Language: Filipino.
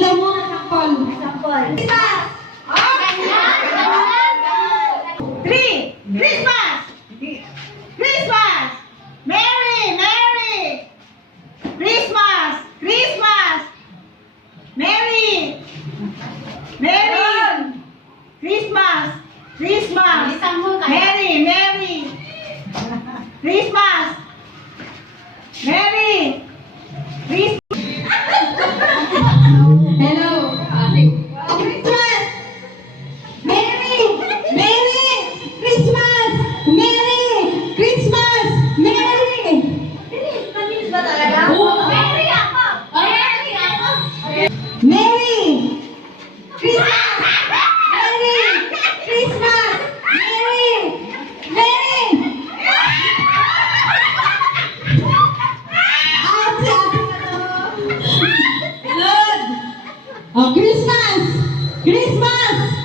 daw muna, sampol. Sampol. Christmas! Three! Christmas! Christmas! Merry! Merry! Christmas! Christmas! Merry! Merry! Christmas! Christmas! Merry! Merry! Christmas! Merry! Christmas! Hello. Christmas! Merry! Merry! Christmas! Merry! Christmas! Merry! Mabilis ba talaga? Oo. Merry ako! Merry ako! Merry! Christmas! Merry! Christmas! Merry! Merry! Oh, Christmas! Christmas!